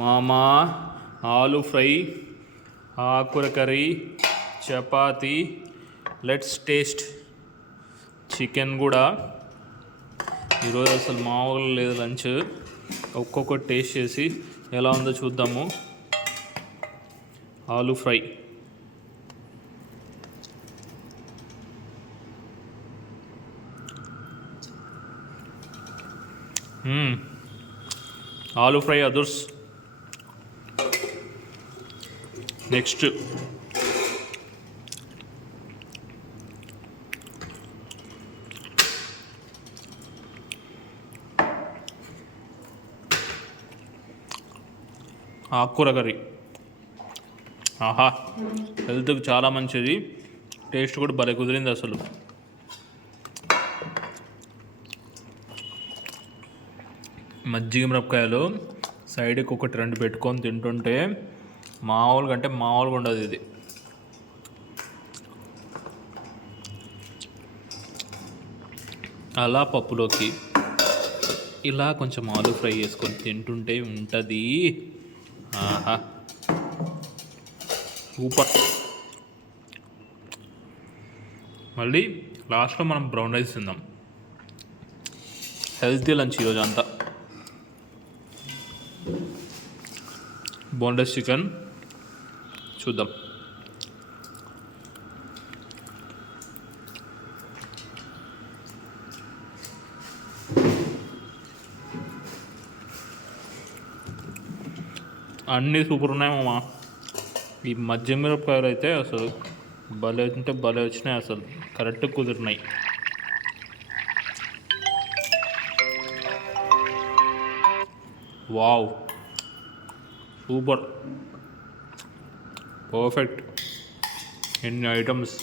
మామా ఆలు ఫ్రై, ఆకుర curry, chapati, let's taste. Chicken కూడా ఈరోజు అసలు మామూలు లేదు లంచ్. ఒక్కొక్కటి టేస్ట్ చేసి ఎలా ఉందో చూద్దాము. ఆలు ఫ్రై, ఆలు ఫ్రై అదుర్స్. నెక్స్ట్ ఆకుకూర కర్రీ. ఆహా, హెల్త్కి చాలా మంచిది. టేస్ట్ కూడా భలే కుదిరింది అసలు. మజ్జిగ మిరపకాయలు సైడ్కి ఒకటి రెండు పెట్టుకొని తింటుంటే మామూలుగా అంటే మామూలుగా ఉండదు ఇది. అలా పప్పులోకి ఇలా కొంచెం ఆలు ఫ్రై చేసుకొని తింటుంటే ఉంటుంది. ఆహా, సూపర్. మళ్ళీ లాస్ట్లో మనం బ్రౌన్ రైస్ తిందాం. హెల్తీ లంచ్ ఈరోజు అంతా. బోన్లెస్ చికెన్ చూద్దాం. అన్నీ సూపర్ ఉన్నాయి మామ. ఈ మధ్య మిరపకాయలు అయితే అసలు భలే అంటే భలే వచ్చినాయి, అసలు కరెక్ట్గా కుదిరినాయి. Wow, super, perfect. ఎన్ని ఐటమ్స్.